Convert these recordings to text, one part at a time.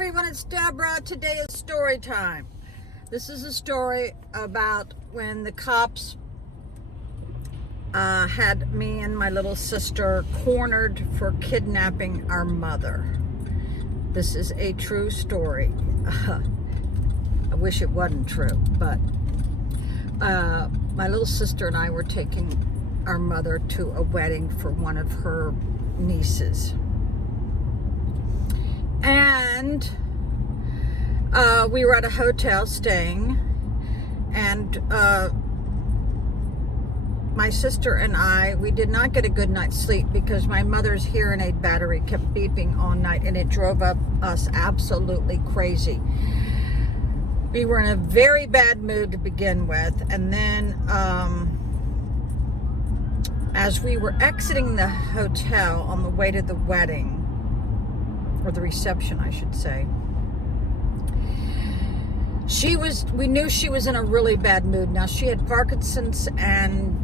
everyone, it's Deborah. Today is story time. This is a story about when the cops had me and my little sister cornered for kidnapping our mother. This is a true story. I wish it wasn't true, but my little sister and I were taking our mother to a wedding for one of her nieces. And we were at a hotel staying, and my sister and we did not get a good night's sleep because my mother's hearing aid battery kept beeping all night, and it drove us absolutely crazy. We were in a very bad mood to begin with, and then as we were exiting the hotel on the way to the wedding, or the reception, I should say, we knew she was in a really bad mood. Now, she had Parkinson's and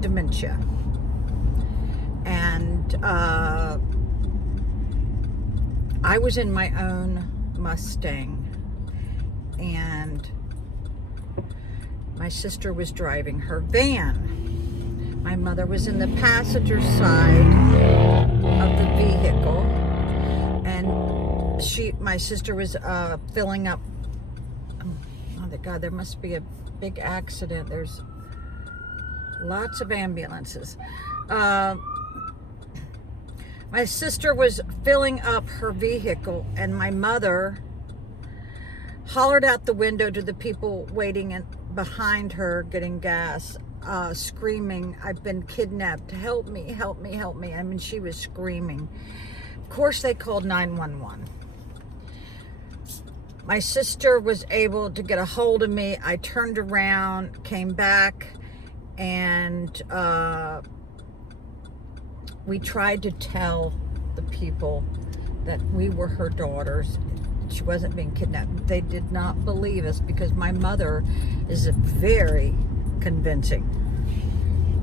Dementia. And I was in my own Mustang, and my sister was driving her van. My mother was in the passenger side of the vehicle, and my sister was filling up. Oh my God, there must be a big accident. There's lots of ambulances. My sister was filling up her vehicle, and my mother hollered out the window to the people waiting behind her getting gas, screaming, "I've been kidnapped, help me, help me, help me." I mean, she was screaming. Of course, they called 911. My sister was able to get a hold of me. I turned around, came back, and we tried to tell the people that we were her daughters. She wasn't being kidnapped. They did not believe us because my mother is very convincing.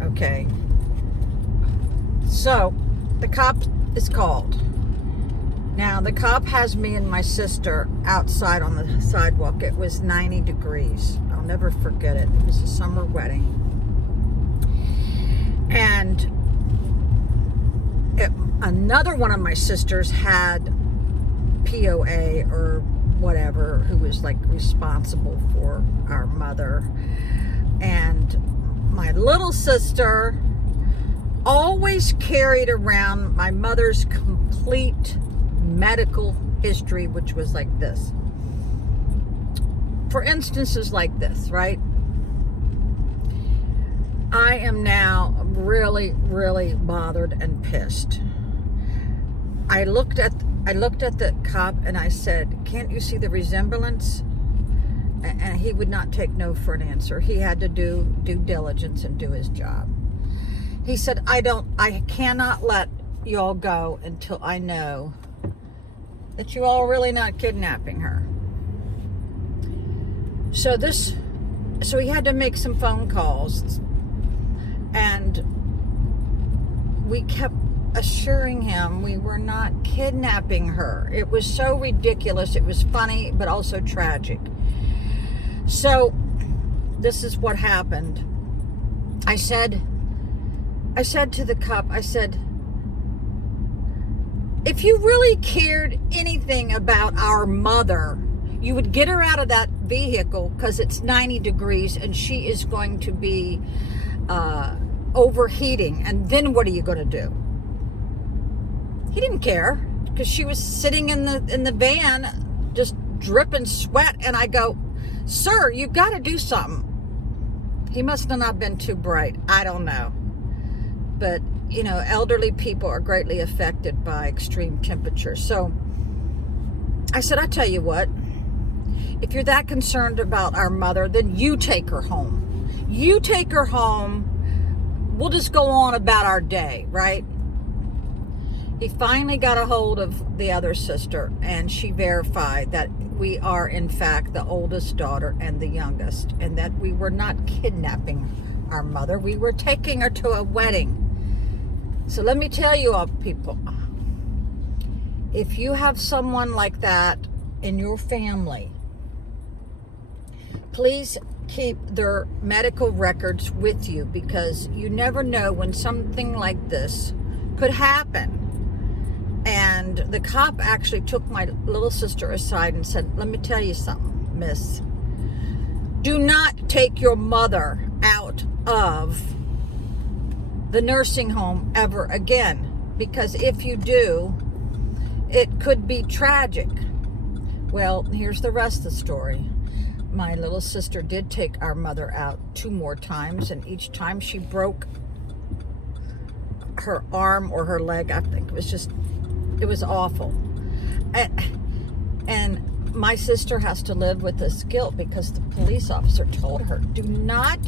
Okay. So the cop is called. Now, the cop has me and my sister outside on the sidewalk. It was 90 degrees. I'll never forget it. It was a summer wedding. And another one of my sisters had POA or whatever, who was like responsible for our mother. And my little sister always carried around my mother's complete medical history, which was like this. For instances like this, right? I am now really, really bothered and pissed. I looked at the cop and I said, "Can't you see the resemblance?" And he would not take no for an answer. He had to do due diligence and do his job. He said, I cannot let y'all go until I know that you all really not kidnapping her. So he had to make some phone calls, and we kept assuring him we were not kidnapping her. It was so ridiculous. It was funny, but also tragic. So this is what happened. I said to the cop, I said, "If you really cared anything about our mother, you would get her out of that vehicle, because it's 90 degrees and she is going to be overheating. And then what are you going to do?" He didn't care, because she was sitting in the van just dripping sweat. And I go, "Sir, you've got to do something." He must have not been too bright. I don't know. But, you know, elderly people are greatly affected by extreme temperatures. So I said, "I tell you what, if you're that concerned about our mother, then you take her home. You take her home. We'll just go on about our day," right? He finally got a hold of the other sister, and she verified that we are, in fact, the oldest daughter and the youngest, and that we were not kidnapping our mother. We were taking her to a wedding. So let me tell you all, people, if you have someone like that in your family, please keep their medical records with you, because you never know when something like this could happen. And the cop actually took my little sister aside and said, let me tell you something, miss. Do not take your mother out of the nursing home ever again, because if you do, it could be tragic. Well, here's the rest of the story. My little sister did take our mother out 2 more times, and each time she broke her arm or her leg. I think it was awful. And my sister has to live with this guilt because the police officer told her, do not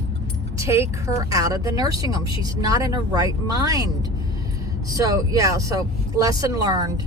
take her out of the nursing home. She's not in her right mind. So, yeah, so lesson learned.